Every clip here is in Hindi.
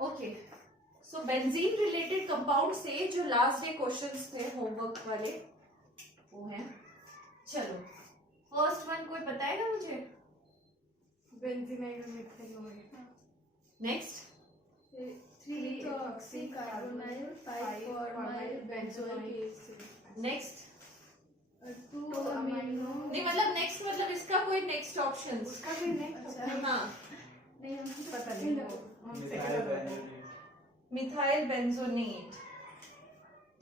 Okay, so benzene related compound से जो लास्ट डे क्वेश्चंस थे होमवर्क वाले वो हैं। चलो फर्स्ट वन कोई बताएगा मुझे? Benzenyl methanol. Next 3-deoxycarbonyl 5-formyl benzoic acid। Next 2-amino। नहीं मतलब नेक्स्ट मतलब इसका कोई नेक्स्ट ऑप्शन? उसका भी नेक्स्ट। हाँ नहीं हमको पता नहीं वो। मिथाइल बेंजोनेट।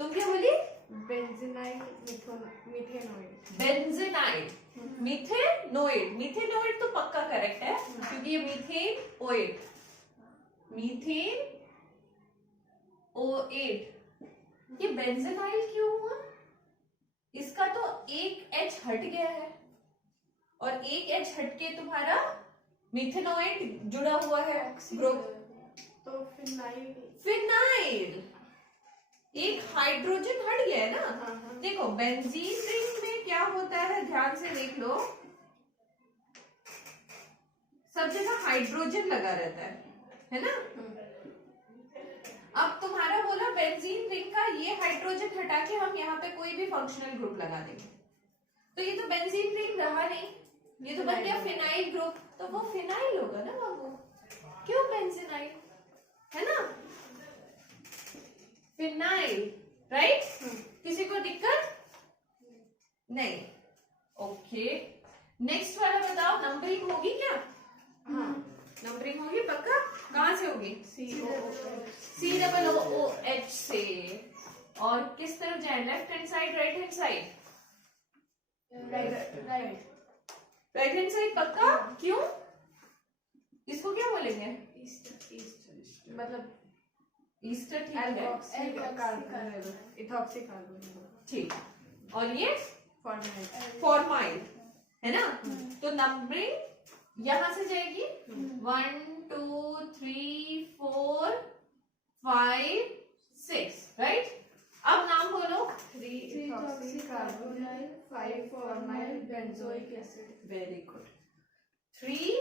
तुम क्या बोली? बेंजीनाइल मिथेनॉल। बेंजीनाइल मिथेनोइड। मिथेनोइड तो पक्का करेक्ट है क्योंकि ये मीथेन ओएट, मीथेन ओएट। ये बेंजीनाइल क्यों हुआ? इसका तो एक एच हट गया है और एक एच हटके तुम्हारा मिथेनोइड जुड़ा हुआ है ग्रुप। तो फिनाइल। फिनाइल एक हाइड्रोजन हट गया है ना। हाँ। देखो बेंजीन रिंग में क्या होता है, ध्यान से देख लो, सब जगह हाइड्रोजन लगा रहता है ना। अब तुम्हारा बोला बेंजीन रिंग का ये हाइड्रोजन हटा के हम यहाँ पे कोई भी फंक्शनल ग्रुप लगा देंगे, तो ये तो बेंजीन रिंग रहा नहीं, ये तो बन गया फिनाइल ग्रुप। तो वो फिनाइल होगा ना बाबू, क्यों बेंजीनाइल, है ना? Phenyl, right? किसी को दिक्कत नहीं? ओके, नेक्स्ट वाला बताओ, नंबरिंग होगी क्या? हाँ नंबरिंग होगी पक्का? कहाँ से होगी? C डबल O H से। और किस तरफ जाए, left hand side right hand side? Right hand side पक्का? क्यों? इसको क्या बोलेंगे? मतलब ईस्टर, ठीक है, इथॉक्सी कार्बोनिल। ठीक। और ये फॉर्माइल। फॉर्माइल है ना। तो नंबरिंग यहां से जाएगी 1 2 3 4 5 6, राइट? अब नाम बोलो। 3-deoxycarbonyl 5-formyl benzoic acid। Very good. 3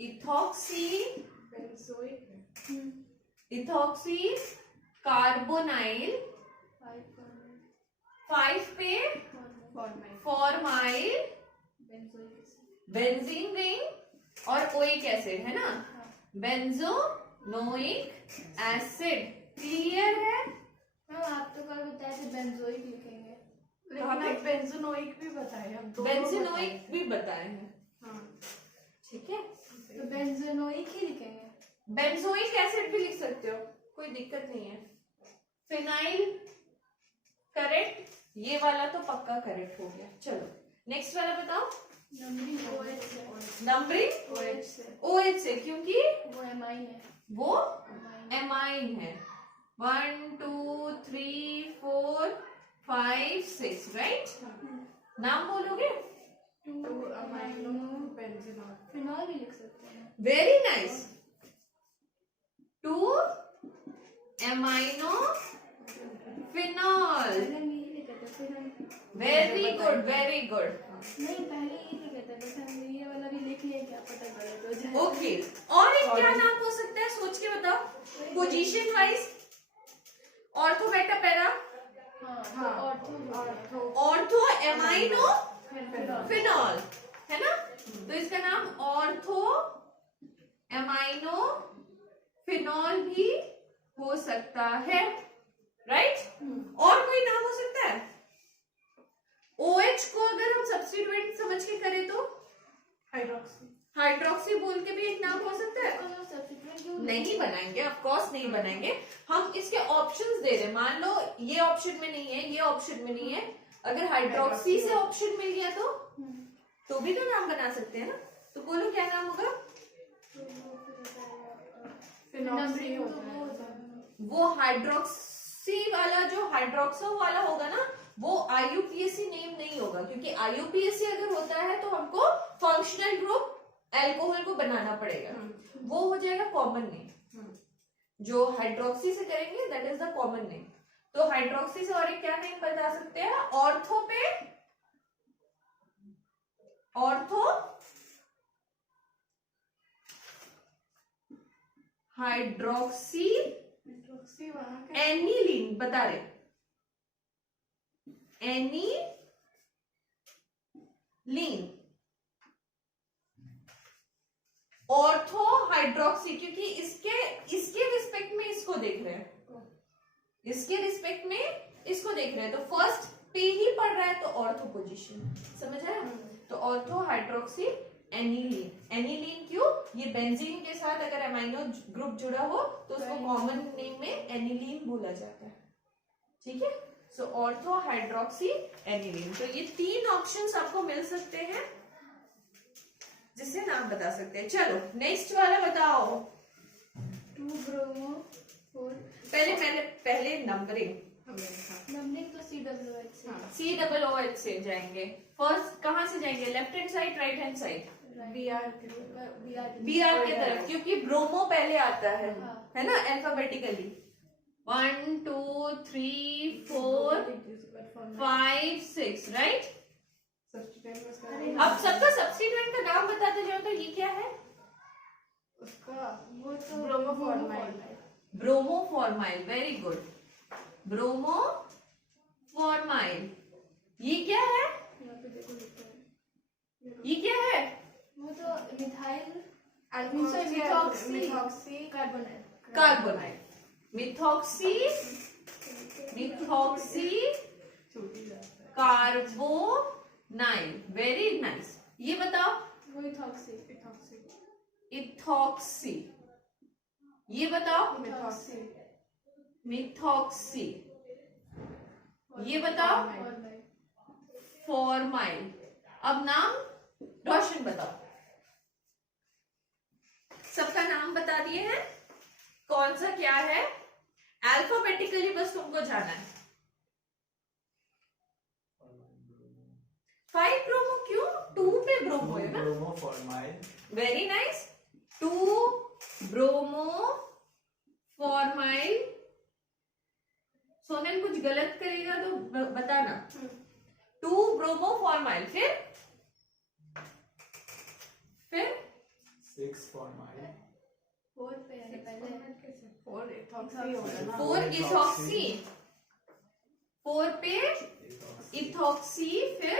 ethoxy benzoic ethoxy carbonyl 5 पे फॉर्माइल बेंजीन रिंग और ओइक एसिड, है ना? बेंजोनोइक एसिड। क्लियर है? आप तो कल बताए थे बेंजोइक लिखेंगे, लेकिन आप बेंजोनोइक भी बताए, हम दोनों बेंजीनोइक भी बताए हैं। हाँ ठीक है, तो बेंजोनोइक ही लिखेंगे। बेंजोइक एसिड भी लिख सकते हो, कोई दिक्कत नहीं है। फिनाइल करेक्ट, ये वाला तो पक्का करेक्ट हो गया। चलो नेक्स्ट वाला बताओ। नंबरिंग OH से। नंबरिंग OH से। OH से, क्योंकि वो एमाइन है। वो एमाइन है। 1 2 3 4 5 6, राइट? नाम बोलोगे? 2-amino बेंजीनॉल। फिनॉल भी लिख सकते हैं। Very nice. 2 amino phenol. पहले हम यही लिखे थे, फिर हम वेरी गुड, वेरी गुड। नहीं पहले यही लिखे थे, बस हम ये वाला भी लिख लिए, क्या पता गलत हो जाए। ओके, और एक क्या नाम हो सकता है, सोच के बताओ। पोजीशन वाइज ऑर्थो बेटा पैरा, हाँ ऑर्थो एमाइनो फिनॉल, है ना? तो इसका नाम ऑर्थो एमाइनो फिनॉल भी हो सकता है, राइट? और कोई नाम हो सकता है? OH को अगर हम सब्स्टिट्यूएंट समझ के करें तो हाइड्रोक्सी बोल के भी एक नाम हो सकता है। नहीं बनाएंगे, ऑफ कोर्स नहीं बनाएंगे, हम इसके ऑप्शंस दे रहे हैं। मान लो ये ऑप्शन में नहीं है, ये ऑप्शन में नहीं है, अगर हाइड्रोक्सी से ऑप्शन मिल गया तो भी तो नाम बना सकते हैं ना। तो बोलो क्या नाम होगा? वो हाइड्रोक्सी वाला, जो हाइड्रोक्सो वाला होगा ना, वो IUPAC नेम नहीं होगा, क्योंकि IUPAC अगर होता है तो हमको फंक्शनल ग्रुप अल्कोहल को बनाना पड़ेगा, वो हो जाएगा कॉमन नेम। जो हाइड्रोक्सी से करेंगे that is the common name. तो हाइड्रोक्सी से और एक क्या नेम बता सकते हैं? ऑर्थो पे ऑर्थो हाइड्रोक्सी हाइड्रोक्सी वहां का एनिलीन बता रहे, एनिलीन। ऑर्थो हाइड्रोक्सी, क्योंकि इसके इसके रिस्पेक्ट में इसको देख रहे हैं, इसके रिस्पेक्ट में इसको देख रहे हैं, तो फर्स्ट पे ही पड़ रहा है तो ऑर्थो पोजीशन, समझ आया? तो ऑर्थो हाइड्रोक्सी एनिलीन। एनिलीन क्यों? ये बेंजीन के साथ अगर अमाइनो ग्रुप जुड़ा हो तो उसको कॉमन नेम में एनिलीन बोला जाता है, ठीक है? सो ऑर्थो हाइड्रोक्सी एनिलीन। तो ये 3 ऑप्शंस आपको मिल सकते हैं जिससे नाम बता सकते हैं। चलो नेक्स्ट वाला बताओ। 2 ब्रोमो 4 पहले नंबरिंग नंबरिंग तो COOH से COOH से जाएंगे। फर्स्ट कहां से जाएंगे? Left hand side, right hand side? BR BR के तरफ, क्योंकि ब्रोमो पहले आता है ना अल्फाबेटिकली। 1 2 3 4 5 6, राइट? अब सबका सब्स्टिट्यूएंट का नाम बताते जाओ। तो ये क्या है? उसका वो तो ब्रोमोफॉर्माइल। ब्रोमोफॉर्माइल, वेरी गुड, ब्रोमोफॉर्माइल। ये क्या है? यहाँ पे देखो लिखा है, ये क्या है? वो तो methyl methoxy carbonyl, methoxy carbonyl, very nice. ये बताओ। वो इथॉक्सी इथॉक्सी। ये बताओ। मिथॉक्सी। ये बताओ। फॉर्माइल। अब नाम रोशन बताओ। सबका नाम बता दिए हैं, कौन सा क्या है, अल्फाबेटिकली बस तुमको जाना है। 5 ब्रोमो क्यों? 2 पे ब्रोमो है ना? Bromoformyl, very nice. 2 bromo formyl. Sonal कुछ गलत करेगा तो बताना। 2 ब्रोमो फॉर्माइल, फिर 6 फॉर्माइल, 4 पे है पहले 4 इथॉक्सी, 4 पे इथॉक्सी, फिर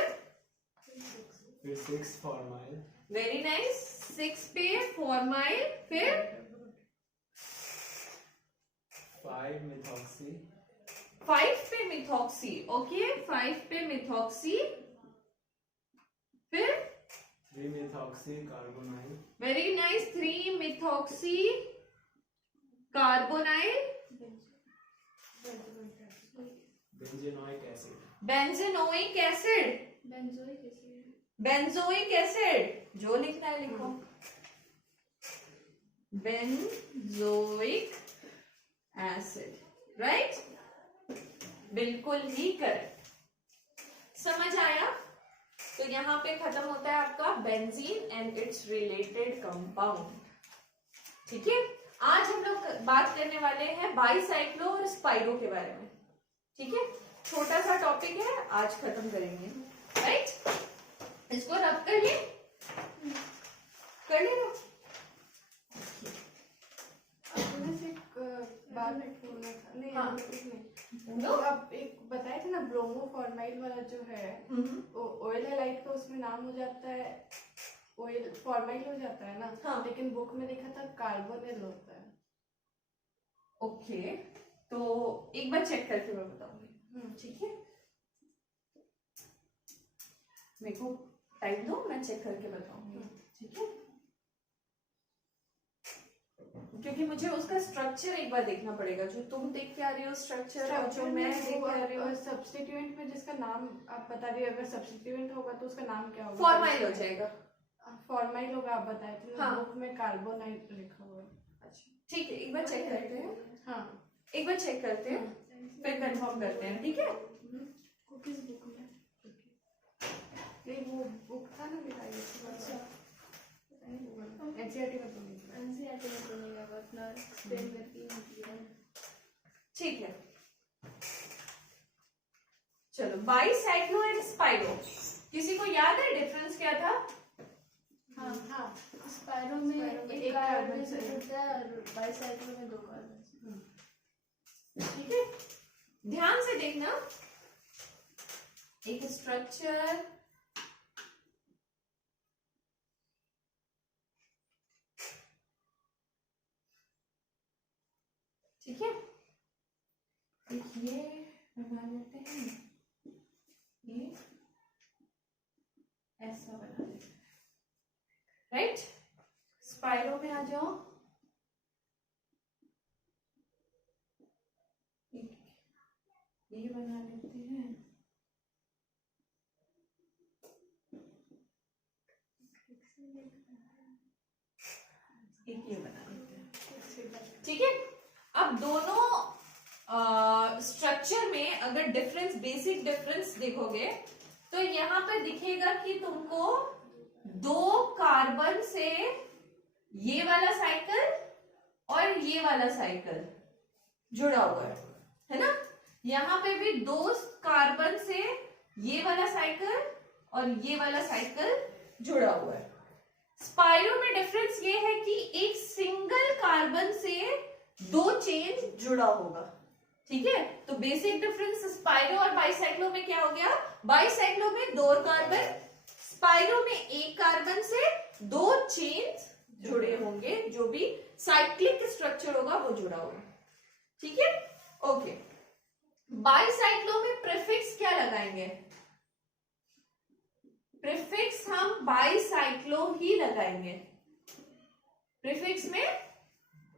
6 फॉर्माइल, वेरी नाइस, 6 पे फॉर्माइल, फिर 5 मिथॉक्सी, 5 पे मिथॉक्सी, ओके, 5 पे मिथॉक्सी, फिर 3 methoxy carbonyl, very nice, 3 methoxy carbonyl, benzenoic acid, benzenoic acid, benzoic acid, जो लिखना है लिखो, बेंजोइक एसिड, राइट? बिल्कुल ही करेक्ट। समझ आया? तो यहां पे खत्म होता है आपका benzene and it's related compound, ठीक है? आज हम लोग बात करने वाले हैं बाईसाइक्लो और स्पाइरो के बारे में, ठीक है? छोटा सा टॉपिक है, आज खत्म करेंगे, राइट? इसको रब कर ले लो। बाद में बोलना था नहीं, हाँ। नहीं तो अब एक बताए थे ना ब्रोमोफॉर्माइल वाला जो है ऑयल हैलाइड का उसमें नाम हो जाता है ऑयल फॉर्माइल हो जाता है ना। हाँ। लेकिन बुक में देखा था कार्बोनिल होता है। ओके, तो एक बार चेक करके मैं बताऊंगी, ठीक है? मेरे को टाइम दो, मैं चेक करके बताऊंगी, ठीक है? क्योंकि मुझे उसका स्ट्रक्चर एक बार देखना पड़ेगा, जो तुम देख के आ रही हो स्ट्रक्चर और जो मैं देख के आ रही हूँ। सब्स्टिट्यूएंट में जिसका नाम आप बता रही हो, अगर सब्स्टिट्यूएंट होगा तो उसका नाम क्या होगा? फॉर्माइल हो जाएगा। फॉर्माइल होगा, आप बताए थे। हाँ। बुक में कार्बोनाइल लिखा हुआ है। अच्छा ठीक है, एक बार चेक करते हैं। हाँ, एक बार चेक करते हैं, फिर कंफर्म करते हैं, ठीक है? किस बुक में? नहीं, वो बुक था ना मेरा, एनसीईआरटी में तो नहीं था। एनसीईआरटी में तो नहीं होगा, अपना एक्सप्लेन करके ही है। ठीक है, चलो बाईसाइक्लो एंड स्पाइरो, किसी को याद है डिफरेंस क्या था? हाँ, स्पायरो में स्पायरो एक कार्बन से है। जुड़ता है और बाईसाइक्लो में 2 कार्बन से। ठीक है, ध्यान से देखना, एक स्ट्रक्चर ठीक है, एक ये बना लेते हैं, ये ऐसा बना लेते हैं, राइट। स्पाइरो में आ जाओ, ये बना लेते हैं, एक ये बना लेते हैं, ठीक है। अब दोनों स्ट्रक्चर में अगर डिफरेंस, बेसिक डिफरेंस देखोगे तो यहाँ पे दिखेगा कि तुमको 2 कार्बन से ये वाला साइकिल और ये वाला साइकिल जुड़ा हुआ है ना। यहाँ पे भी 2 कार्बन से ये वाला साइकिल और ये वाला साइकिल जुड़ा हुआ है। स्पाइरो में डिफरेंस ये है कि एक सिंगल कार्बन से 2 चेन जुड़ा होगा, ठीक है। तो बेसिक डिफरेंस स्पाइरो और बाईसाइक्लो में क्या हो गया, बाईसाइक्लो में 2 कार्बन, स्पाइरो में 1 कार्बन से 2 चेन जुड़े होंगे, जो भी साइक्लिक स्ट्रक्चर होगा वो जुड़ा होगा, ठीक है, ओके। बाईसाइक्लो में प्रीफिक्स क्या लगाएंगे, प्रीफिक्स हम बाईसाइक्लो ही लगाएंगे, प्रीफिक्स में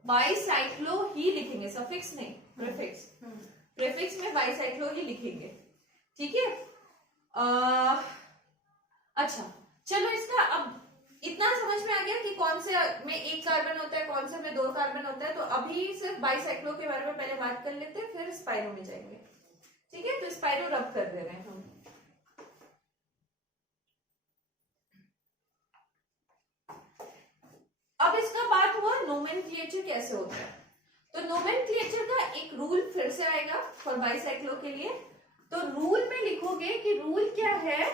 बाईसाइक्लो ही लिखेंगे, सफिक्स नहीं, प्रीफिक्स, प्रीफिक्स में बाईसाइक्लो ही लिखेंगे, ठीक है। अच्छा चलो, इसका अब इतना समझ में आ गया कि कौन से में 1 कार्बन होता है, कौन से में 2 कार्बन होता है। तो अभी सिर्फ बाईसाइक्लो के बारे में पहले बात कर लेते हैं, फिर स्पाइरो में जाएंगे, ठीक है। तो स्पाइरो रब कर दे रहे हैं हम। अब इसका बात हुआ नोमेनक्लेचर कैसे होता है। तो नोमेनक्लेचर का एक रूल फिर से आएगा फॉर बाईसाइक्लो के लिए। तो रूल में लिखोगे कि रूल क्या है,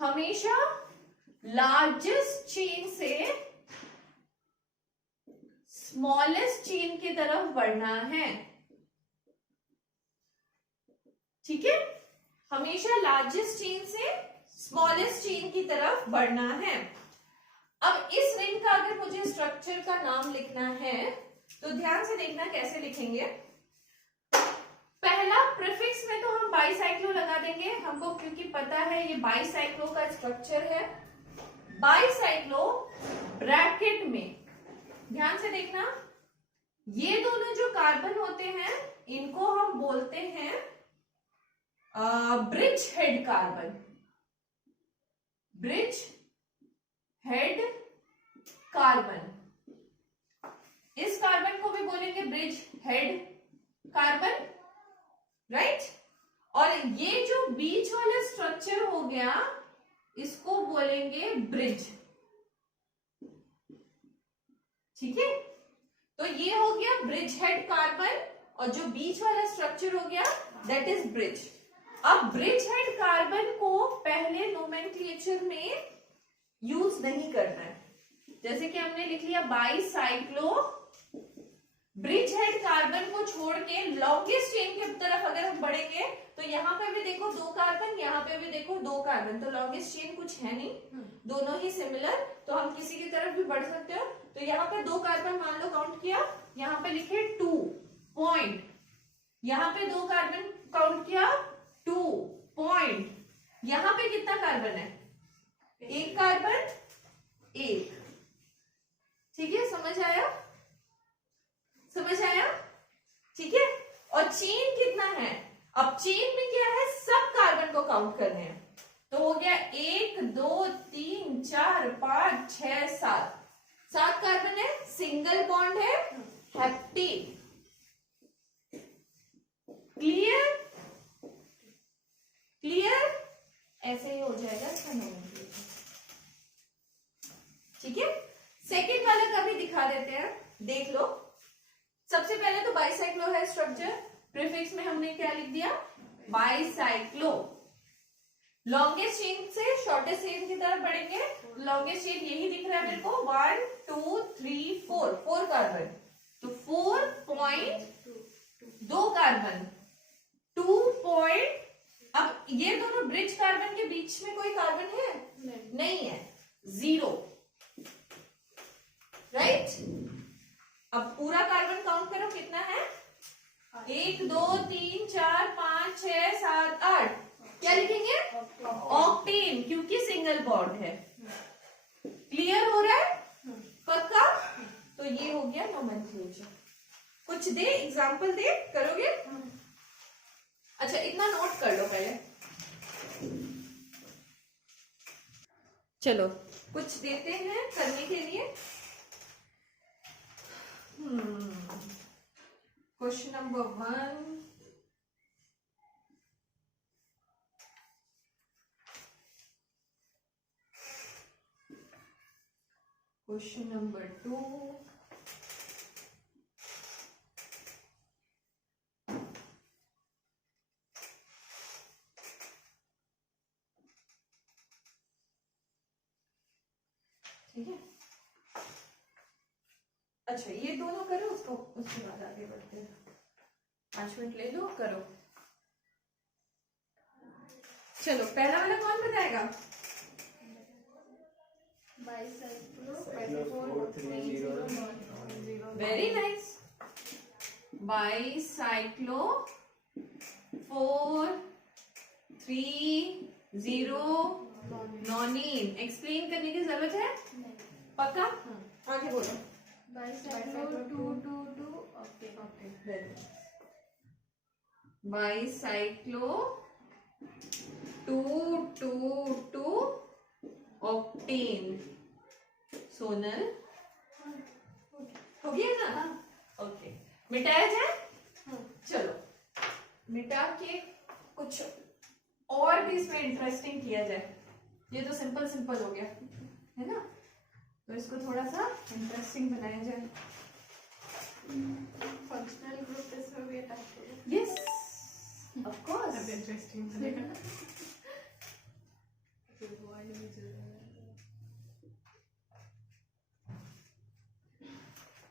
हमेशा लार्जेस्ट चेन से स्मॉलेस्ट चेन की तरफ बढ़ना है, ठीक है। हमेशा लार्जेस्ट चेन से स्मॉलेस्ट चेन की तरफ बढ़ना है। अब इस रिंग का अगर मुझे स्ट्रक्चर का नाम लिखना है तो ध्यान से देखना कैसे लिखेंगे। पहला प्रीफिक्स में तो हम बाईसाइक्लो लगा देंगे हमको, क्योंकि पता है ये बाईसाइक्लो का स्ट्रक्चर है। बाईसाइक्लो ब्रैकेट में ध्यान से देखना, ये दोनों जो कार्बन होते हैं इनको हम बोलते हैं bridge head carbon, bridge head carbon. इस कार्बन को भी बोलेंगे ब्रिज हेड कार्बन, राइट। और ये जो बीच वाला स्ट्रक्चर हो गया इसको बोलेंगे ब्रिज, ठीक है। तो ये हो गया ब्रिज हेड कार्बन और जो बीच वाला स्ट्रक्चर हो गया दैट इज ब्रिज। अब ब्रिज हेड कार्बन को पहले नोमेनक्लेचर में यूज नहीं करना है, जैसे कि हमने लिख लिया बाईसाइक्लो, ब्रिज हेड कार्बन को छोड़ के लॉन्गेस्ट चेन की तरफ अगर हम बढ़ेंगे तो यहाँ पे भी देखो 2 कार्बन, यहाँ पे भी देखो 2 कार्बन, तो लॉन्गेस्ट चेन कुछ है नहीं, दोनों ही सिमिलर, तो हम किसी की तरफ भी बढ़ सकते हो। तो यहाँ पे 2 कार्बन मान लो काउंट किया, यहाँ पे लिखे 2 पॉइंट, यहाँ पे 2 कार्बन काउंट किया 2 पॉइंट, यहाँ पे कितना कार्बन है, 1 कार्बन 1, ठीक है। समझ आया, समझ आया, ठीक है। और चेन कितना है, अब चेन में क्या है, सब कार्बन को काउंट करने हैं, तो हो गया 1 2 3 4 5 6 7 कार्बन है, सिंगल बॉन्ड है, हैप्टी, क्लियर, क्लियर, ऐसे ही हो जाएगा इसका नोमेनक्लेचर, ठीक है। सेकेंड वाला का भी दिखा देते हैं, देख लो। सबसे पहले तो बाईसाइक्लो है स्ट्रक्चर, प्रीफिक्स में हमने क्या लिख दिया, बाईसाइक्लो। लॉन्गेस्ट चेन से शॉर्टेस्ट चेन की तरफ बढ़ेंगे। लॉन्गेस्ट चेन यही दिख रहा है मेरे को, 1 2 3 4, 4 कार्बन, तो 4.2 कार्बन, 2 पॉइंट। अब ये दोनों ब्रिज कार्बन के बीच में कोई कार्बन है? नहीं है, 0, राइट। अब पूरा कार्बन काउंट करो कितना है, 1 2 3 4 5 6 7 8। क्या लिखेंगे? ऑक्टेन, क्योंकि सिंगल बॉन्ड है। क्लियर हो रहा है? पक्का? तो ये हो गया नोमेनक्लेचर। कुछ दे एग्जांपल दे, करोगे? अच्छा इतना नोट कर लो पहले। चलो कुछ देते हैं करने के लिए। क्वेश्चन नंबर 1, क्वेश्चन नंबर 2, ठीक है। अच्छा ये दोनों करो, उसको उसके बाद आगे बढ़ते हैं। 5 मिनट ले लो, करो। चलो पहला वाला कौन बताएगा? Very nice. बाईसाइक्लो 430 नॉनीन। एक्सप्लेन करने की जरूरत है? पक्का? आगे बोलो। Bicyclo 222 octane. Bicyclo 222 octane. Sonal हो गया ना? ओके, मिटाया जाए? चलो मिटा के कुछ और भी इसमें इंटरेस्टिंग किया जाए। ये तो सिंपल सिंपल हो गया है ना, तो इसको थोड़ा सा इंटरेस्टिंग बनाया जाए। फंक्शनल ग्रुप इसमें भी अटैच करो। Yes of course. Interesting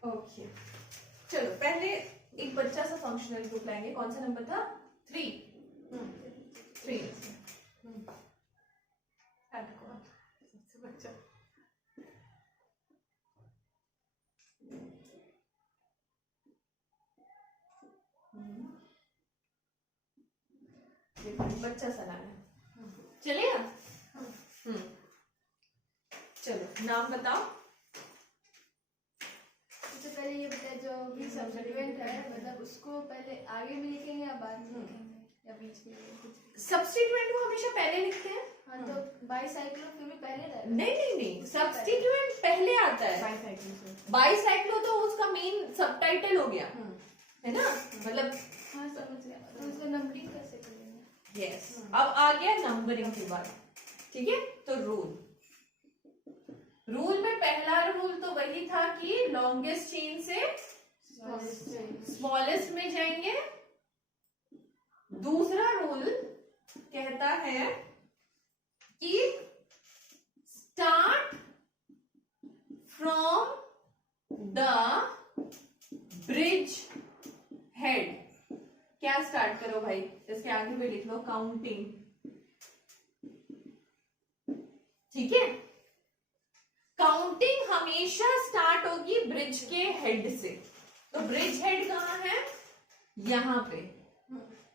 okay चलो पहले एक बच्चा सा फंक्शनल ग्रुप लाएंगे। कौन सा नंबर था? 3। 3 सबसे बच्चा बच्चा सा लाना चलेगा? चलो नाम बताओ। सबसे पहले ये बताया जो भी सब्स्टिट्यूएंट है, मतलब उसको पहले आगे में लिखेंगे या बाद में लिखेंगे या बीच में कुछ? सब्स्टिट्यूएंट को हमेशा पहले लिखते हैं। हाँ तो बाईसाइक्लो फिर भी पहले रहेगा। नहीं सब्स्टिट्यूएंट पहले आता है। बाईसाइक्लो तो उसका मेन सबटाइटल हो गया है ना, मतलब हाँ समझ गया। तो उसका नंबरिंग कैसे करेंगे? यस अब आ गया नंबरिंग की बात। ठीक है, तो रूल में पहला रूल तो वही था कि लॉन्गेस्ट चेन से स्मॉलेस्ट में जाएंगे। दूसरा रूल कहता है कि start from the bridge head. क्या स्टार्ट करो भाई? इसके आगे भी लिख लो काउंटिंग। ठीक है, काउंटिंग हमेशा स्टार्ट होगी ब्रिज के हेड से। तो ब्रिज हेड कहाँ है? यहां पे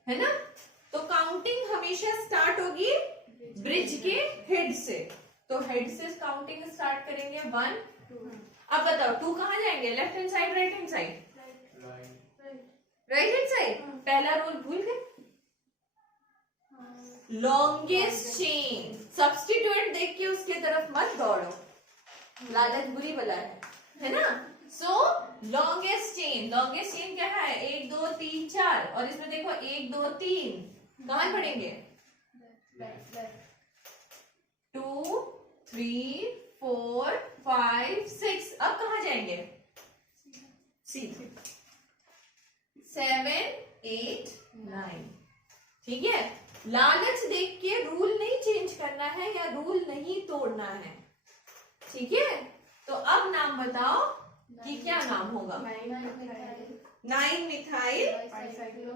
है ना, तो काउंटिंग हमेशा स्टार्ट होगी ब्रिज के हेड से। तो हेड से काउंटिंग स्टार्ट करेंगे 1 2। अब बताओ 2 कहाँ जाएंगे? Left hand side, right hand side? Right hand side. पहला रूल भूल गए? Longest chain. सब्स्टिट्यूएंट देख के उसके तरफ मत दौड़ो, लालच बुरी बला है ना। सो लॉन्गेस्ट चेन क्या है? 1 2 3 4, और इसमें देखो 1 2 3 कहाँ पढ़ेंगे? 2 3 4 5 6। अब कहाँ जाएंगे? सीधे 7 8 9। ठीक है, लालच देख के रूल नहीं चेंज करना है या रूल नहीं तोड़ना है, ठीक है। तो अब नाम बताओ कि क्या नाम होगा। 9 methyl bicyclo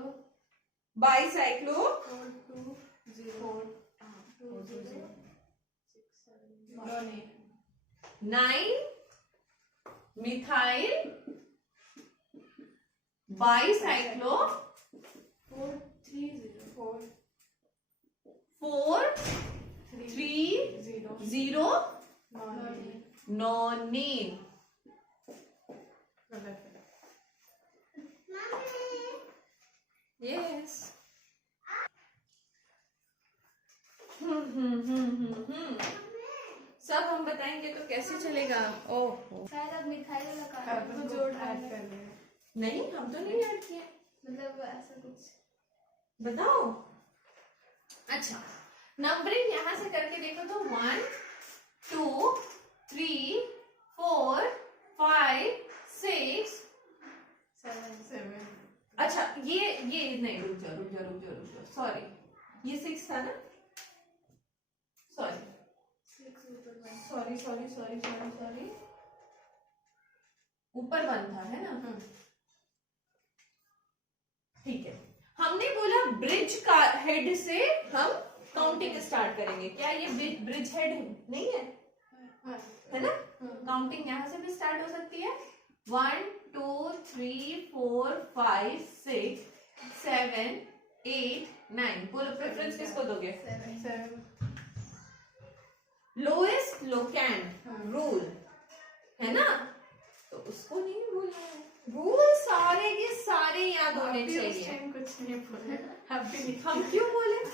9 methyl bicyclo 430 nonyne. Yes. सब हम बताएंगे तो कैसे चलेगा। ओह शायद अब मिठाई वाला अब कार्ड तो जोड़ ऐड रहे कर हैं। लें। नहीं, हम तो नहीं ऐड किए। मतलब ऐसा कुछ बताओ। अच्छा, नंबरिंग यहां से करके देखो तो 1 2 3 4 5 6। 7 अच्छा, ये नहीं, रुक जाओ, सॉरी, ये 6 था ना। सॉरी, ऊपर 1 था, है ना। ठीक है, हमने बोला ब्रिज का हेड से हम काउंटिंग स्टार्ट करेंगे। क्या ये ब्रिज हेड नहीं है, है ना। काउंटिंग यहाँ से भी स्टार्ट हो सकती है। 1 2 3 4 5 6 7 8 9। बोलो प्रेफरेंस किसको दोगे। 7 लोएस्ट लोकेंट रूल, है ना, तो उसको नहीं बोलना है। रूल सारे के सारे याद होने चाहिए। कुछ नहीं बोले, हम क्यों बोले, तो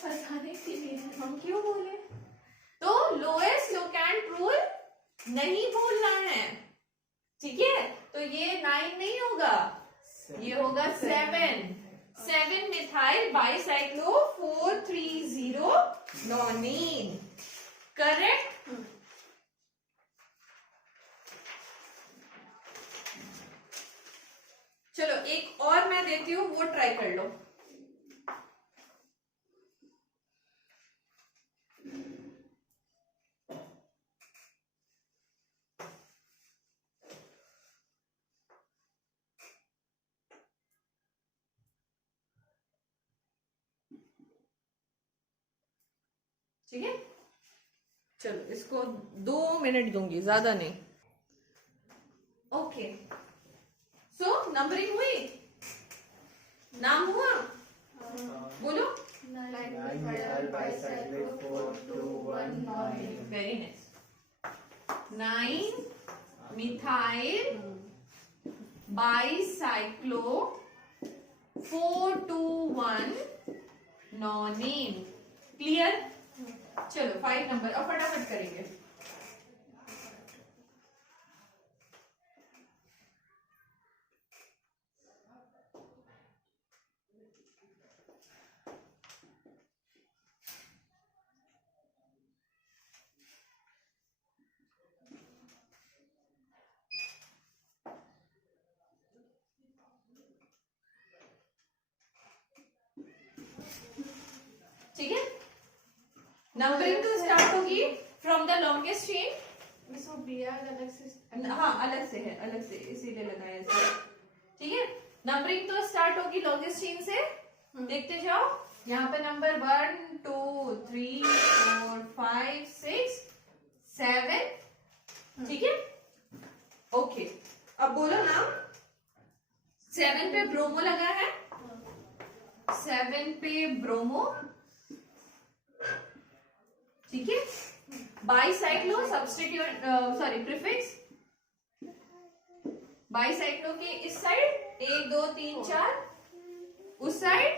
फंसाने के लिए। हम क्यों बोले। तो लोएस्ट लोकेंट रूल नहीं बोलना है, ठीक है। तो ये 9 नहीं होगा, ये होगा 7 मिथाइल बाइसाइक्लो 430 नॉनिन। करेक्ट। चलो एक और मैं देती हूँ, वो ट्राई कर लो। ठीक है, चलो इसको 2 मिनट दूंगी, ज्यादा नहीं। ओके, सो नंबरिंग हुई, नाम हुआ, बोलो। 9 methyl bicyclo 421 nonyne. Very nice. 9 methyl bicyclo 421 nonyne. Clear. चलो 5 नंबर अब फटाफट करेंगे। ठीक है, नंबरिंग तो स्टार्ट होगी फ्रॉम द लॉन्गेस्ट चेन। इसको बिया अलग से, हाँ अलग से है, अलग से इसीलिए लगाया इसको। ठीक है, नंबरिंग तो स्टार्ट होगी लॉन्गेस्ट चेन से। देखते जाओ, यहाँ पे नंबर 1 2 3 4 5 6 7। ठीक है, ओके। अब बोलो नाम। 7 पे ब्रोमो लगा है, 7 पे ब्रोमो। ठीक है, bicyclo substitute, sorry prefix. Bicyclo के इस साइड 1 2 3 4, उस साइड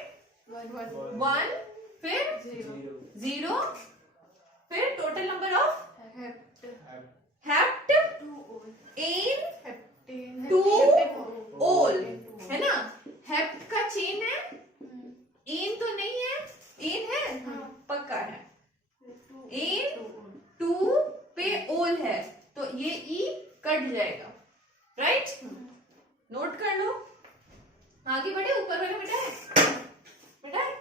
1, फिर 0, फिर total number of hept en 2 ol, है ना। हेप्ट का चेन है, एन तो नहीं है, एन है पक्का है। एन 2 पे ओल है, तो ये ई कट जाएगा, राइट। नोट कर लो, आगे बढ़े। ऊपर वाला बेटा है, बेटा है।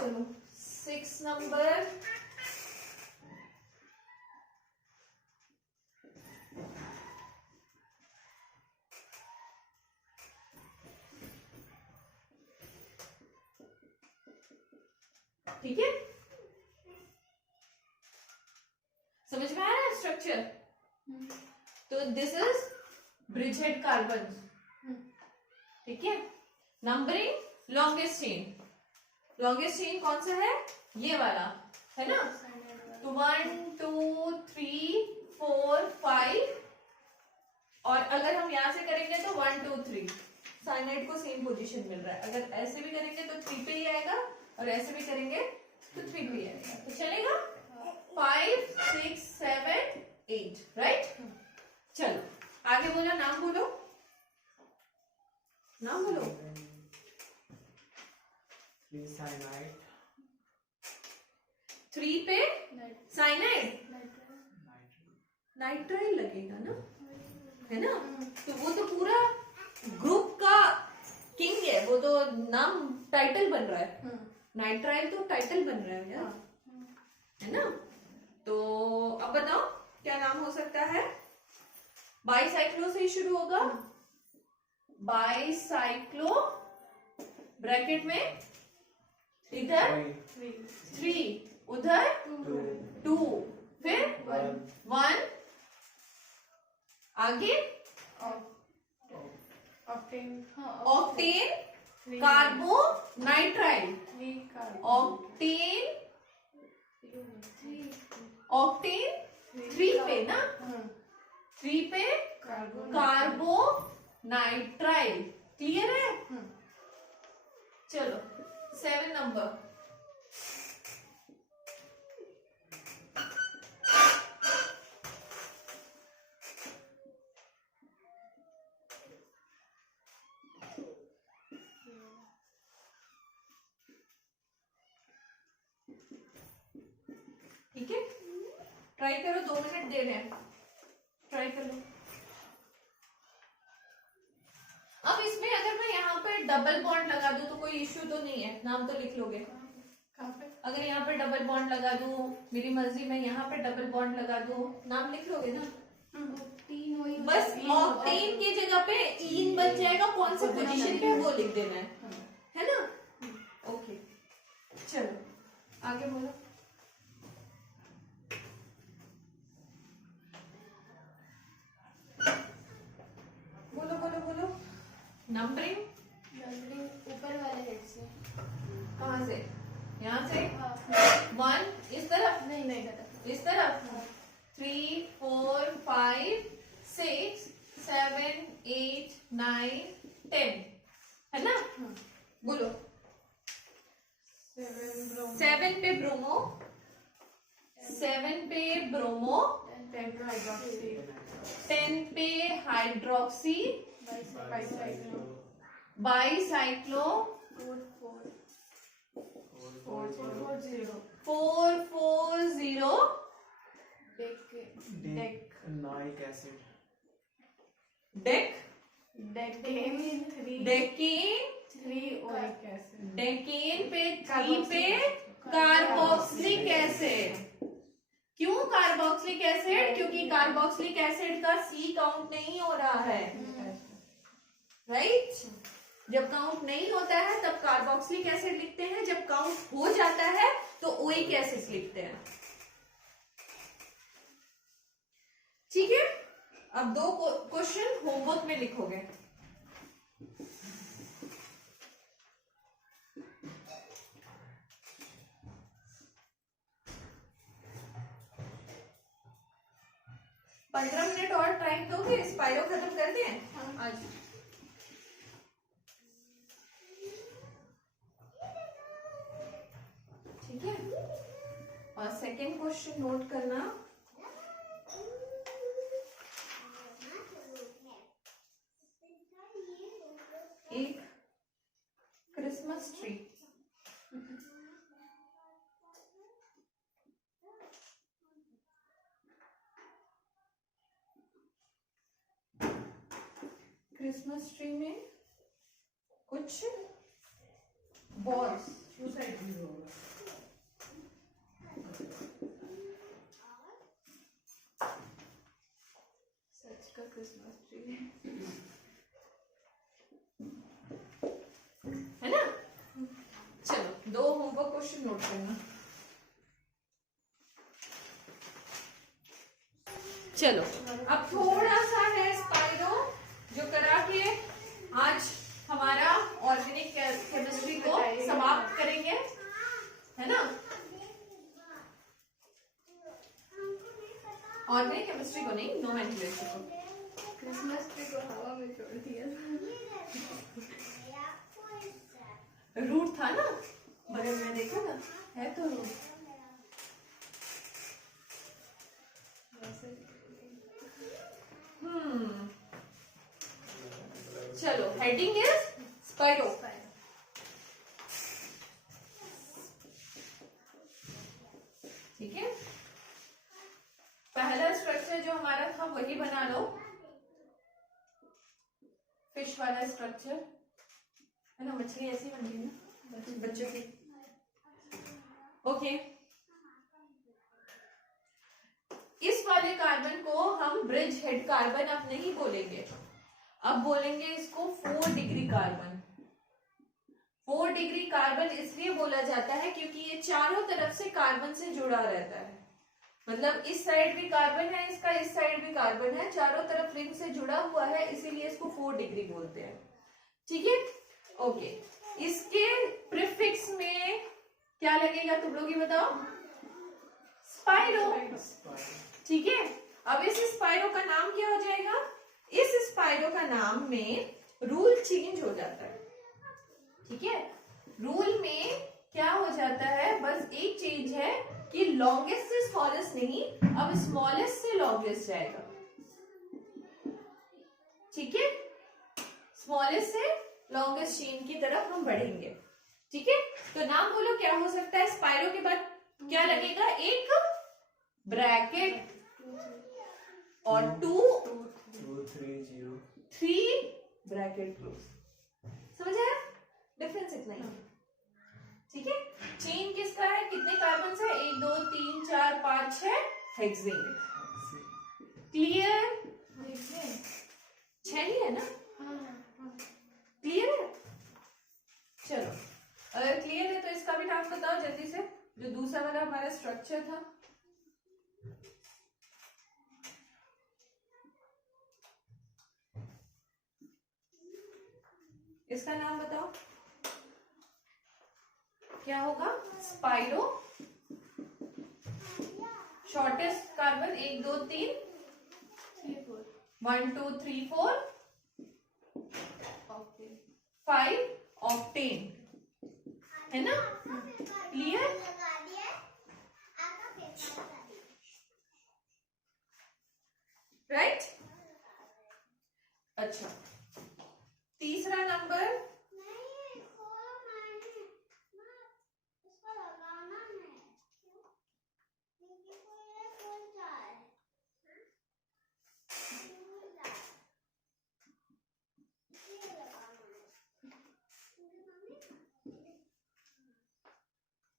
चलो 6 नंबर, ठीक है, समझ में आया स्ट्रक्चर? तो दिस इज ब्रिजहेड कार्बन, ठीक है। Numbering longest chain, longest chain कौन सा है? ये वाला है ना। तो 1 2 3 4 5, और अगर हम यहां से करेंगे तो 1 2 3, साइनाइड को सेम पोजीशन मिल रहा है। अगर ऐसे भी करेंगे तो 3 पे ही आएगा, और ऐसे भी करेंगे तो 3 पे ही आएगा, तो चलेगा 5 6 7 8, राइट। चलो आगे बोलो, नाम बोलो, नाम बोलो। 3 cyanide, 3 पे साइनाइड, नाइट्राइल लगेगा ना, है ना। तो वो तो पूरा ग्रुप का किंग है, वो तो नाम टाइटल बन रहा है। नाइट्राइल तो टाइटल बन रहा है यार, है ना। तो अब बताओ क्या नाम हो सकता है? बाईसाइक्लो से ही शुरू होगा, बाईसाइक्लो, ब्रैकेट में इधर 3, उधर 2, फिर 1, आगे ऑक्टेन, कार्बो नाइट्राइल, ऑक्टेन, ऑक्टेन 3 पे ना, 3 पे कार्बो नाइट्राइल, क्लियर है? चलो 7 नंबर, ठीक है, ट्राई करो, 2 मिनट दे रहे हैं, ट्राई कर लो। अब इसमें अगर मैं यहाँ पे डबल बॉन्ड लगा दूं तो कोई इश्यू तो नहीं है, नाम तो लिख लोगे। अगर यहाँ पे डबल बॉन्ड लगा दूं, मेरी मर्जी में यहाँ पे डबल बॉन्ड लगा दूं, नाम लिख लोगे ना। बस ऑक्टेन की जगह पे ईन बन जाएगा, कौन सा पोजीशन पे वो लिख देना है ना। ओके चलो आगे बोलो। बोलो बोलो बोलो। नंबरिंग ऊपर वाले हेड से, कहाँ से? यहाँ से हाँ। 1 इस तरफ, नहीं इस तरफ 3 4 5 6 7 8 9 10, है ना। बोलो 7 पे ब्रोमो, 7 पे ब्रोमो, 10 पे hydroxy, bicyclo, 440 decanoic acid, dec, decane पे 3 पे कार्बोक्सिलिक एसिड। क्यों कार्बोक्सिलिक एसिड? क्योंकि कार्बोक्सिलिक एसिड का C काउंट नहीं हो रहा है, राइट। जब काउंट नहीं होता है तब कार्बोक्सिलिक एसिड लिखते हैं, जब काउंट हो जाता है तो ओइक एसिड लिखते हैं, ठीक है। अब 2 क्वेश्चन होमवर्क में लिखोगे। पंद्रह मिनट और टाइम दोगे, स्पाइरो खत्म कर दें आज। ठीक है, और सेकंड क्वेश्चन नोट करना। एक क्रिसमस ट्री, क्रिसमस ट्री में कुछ बॉल्स उस साइड भी होगा। सच का क्रिसमस ट्री है ना। चलो 2 होमवर्क क्वेश्चन नोट करना। चलो अब थोड़ा सा है स्पाइरो जो करा के आज हमारा ऑर्गेनिक केमिस्ट्री को समाप्त करेंगे, है ना। ऑर्गेनिक केमिस्ट्री को नहीं, नोमेनक्लेचर को। क्रिसमस ट्री को हवा में छोड़ दिया। रूट था ना बगल में, देखो ना है तो रूट। चलो हेडिंग इज स्पाइरो। ठीक है, पहला स्ट्रक्चर जो हमारा था वही बना लो, फिश वाला स्ट्रक्चर, है ना। मछली ऐसी बनती है ना बच्चों की। ओके, इस वाले कार्बन को हम ब्रिज हेड कार्बन अब नहीं बोलेंगे, अब बोलेंगे इसको 4 डिग्री कार्बन। 4 डिग्री कार्बन इसलिए बोला जाता है क्योंकि ये चारों तरफ से कार्बन से जुड़ा रहता है। मतलब इस साइड भी कार्बन है इसका, इस साइड भी कार्बन है, चारों तरफ रिंग से जुड़ा हुआ है, इसीलिए इसको 4 डिग्री बोलते हैं। ठीक है, ओके। इसके प्रीफिक्स में क्या लगेगा तुम लोग ही बताओ? स्पाइरो। ठीक है, अब इस स्पाइरो का नाम क्या हो जाएगा? इस स्पाइरो का नाम में रूल चेंज हो जाता है। ठीक है, रूल में क्या हो जाता है, बस एक चेंज है कि लॉन्गेस्ट से स्मॉलेस्ट नहीं, अब स्मॉलेस्ट से लॉन्गेस्ट जाएगा। ठीक है, स्मॉलेस्ट से लॉन्गेस्ट चेन की तरफ हम बढ़ेंगे। ठीक है, तो नाम बोलो क्या हो सकता है? स्पाइरो के बाद क्या लगेगा? एक ब्रैकेट और 2 3 ब्रैकेट क्लोज। समझ आया? डिफरेंस इतना ही है। ठीक है, चेन किसका है? कितने कार्बन है? 1 2 3 4 5 6 हेक्सेन। क्लियर? 6 ही है ना? क्लियर है? चलो, अगर क्लियर है तो इसका भी नाम बताओ जल्दी से, जो दूसरा वाला हमारा स्ट्रक्चर था। इसका नाम बताओ क्या होगा? स्पाइरो। शॉर्टेस्ट कार्बन 1 2 3 1 2 3 4 5 ऑक्टेन, है ना? क्लियर? राइट? अच्छा, तीसरा नंबर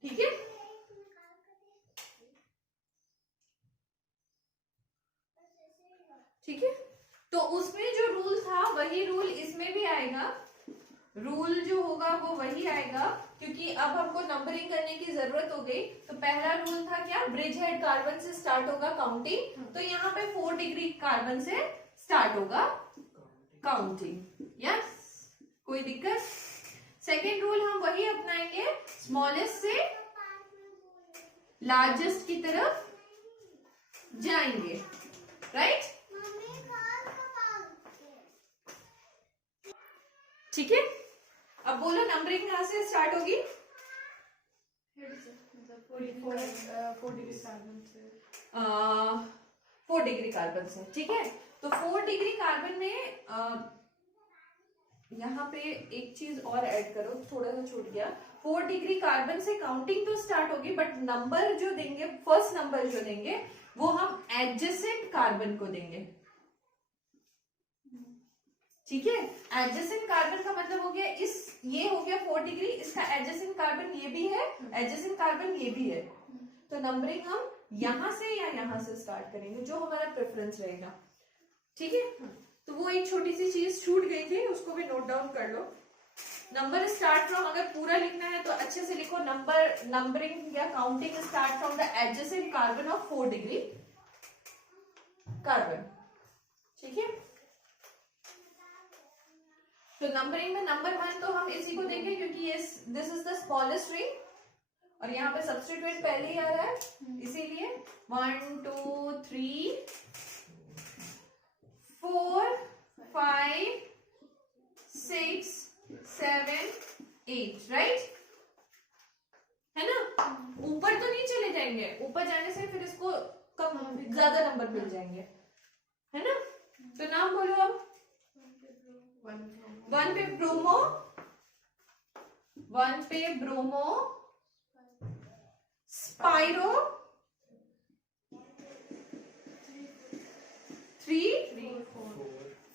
ठीक है। ठीक है, तो उसमें जो रूल था वही रूल इसमें भी आएगा। रूल जो होगा वो वही आएगा, क्योंकि अब हमको नंबरिंग करने की जरूरत हो गई। तो पहला रूल था क्या? ब्रिज हेड कार्बन से स्टार्ट होगा काउंटिंग, तो यहाँ पे 4 डिग्री कार्बन से स्टार्ट होगा काउंटिंग। यस, कोई दिक्कत? सेकेंड रूल हम वही अपनाएंगे, स्मॉलेस्ट से लार्जेस्ट की तरफ जाएंगे। राइट? ठीक है, अब बोलो नंबरिंग कहां से स्टार्ट होगी? 4 डिग्री कार्बन से। 4 डिग्री कार्बन से। ठीक है, तो 4 डिग्री कार्बन में यहाँ पे एक चीज और ऐड करो, थोड़ा सा छूट गया। 4 डिग्री कार्बन से काउंटिंग तो स्टार्ट होगी, बट नंबर जो देंगे, फर्स्ट नंबर जो देंगे वो हम एडजेसेंट कार्बन को देंगे। ठीक है। एडजेसेंट कार्बन का मतलब हो गया ये हो गया 4 डिग्री, इसका एडजेसेंट कार्बन ये भी है, एडजेसेंट कार्बन ये भी है। तो नंबरिंग हम यहां से या यहां से स्टार्ट करेंगे, जो हमारा प्रेफरेंस रहेगा। ठीक है, तो वो एक छोटी सी चीज छूट गई थी, उसको भी नोट डाउन कर लो। नंबर स्टार्ट फ्रॉम, अगर पूरा लिखना है तो अच्छे से लिखो, नंबरिंग या counting start from the adjacent carbon of 4 degree carbon. ठीक है, तो नंबरिंग में नंबर 1 तो हम इसी को देखें क्योंकि ये this is the smallest ring और यहाँ पे सब्स्टिट्यूएंट पहले ही आ रहा है, इसीलिए 1 2 3 4 5 6 7 8, राइट है ना। ऊपर तो नहीं चले जाएंगे, ऊपर जाने से फिर इसको कम ज्यादा नंबर मिल जाएंगे, है ना। तो नाम बोलो अब। 1 पे ब्रोमो, 1 पे ब्रोमो, स्पाइरो, 3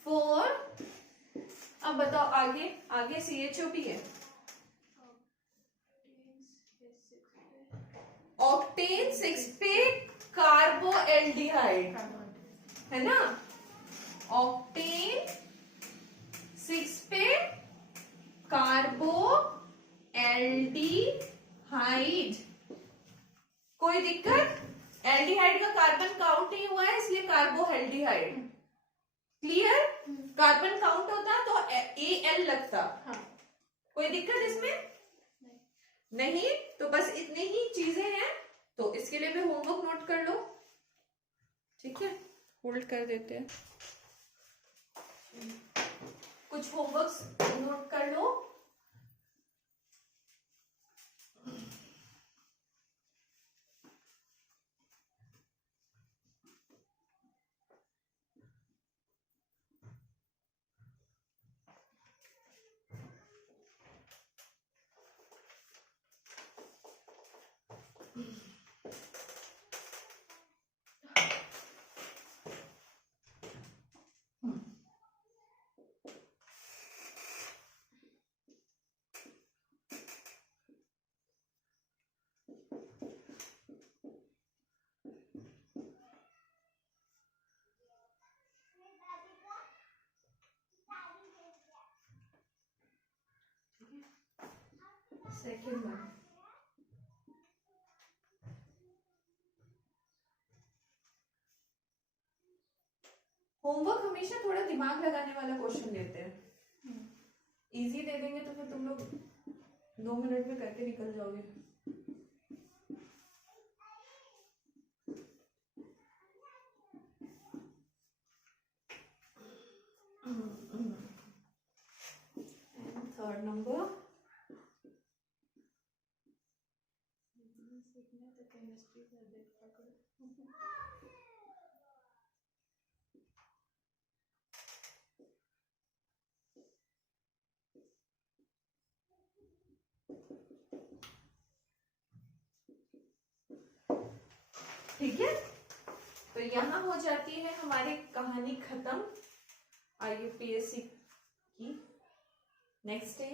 4। अब बताओ आगे, आगे CHOP है, ऑक्टेन 6 पे कार्बोएल्डिहाइड, है ना। ऑक्टेन 6 पे कार्बो एल्डिहाइड। कोई दिक्कत? एल्डिहाइड का कार्बन काउंट नहीं हुआ है इसलिए कार्बोएल्डिहाइड। क्लियर? कार्बन काउंट होता तो AL लगता। हाँ। कोई दिक्कत इसमें? नहीं, तो बस इतनी ही चीजें हैं, तो इसके लिए भी होमवर्क नोट कर लो। ठीक है, होल्ड कर देते हैं, कुछ होमवर्क्स नोट कर लो। सेकेंड वन, होमवर्क हमेशा थोड़ा दिमाग लगाने वाला क्वेश्चन देते हैं। इजी दे देंगे तो फिर तुम लोग 2 मिनट में करके निकल जाओगे। थर्ड नंबर, ठीक है, तो यहाँ हो जाती है हमारी कहानी खत्म IUPAC की। Next day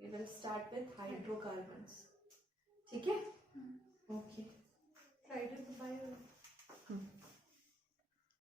we will start with hydrocarbons. ठीक है, ओके, फ्राइडे को बाय।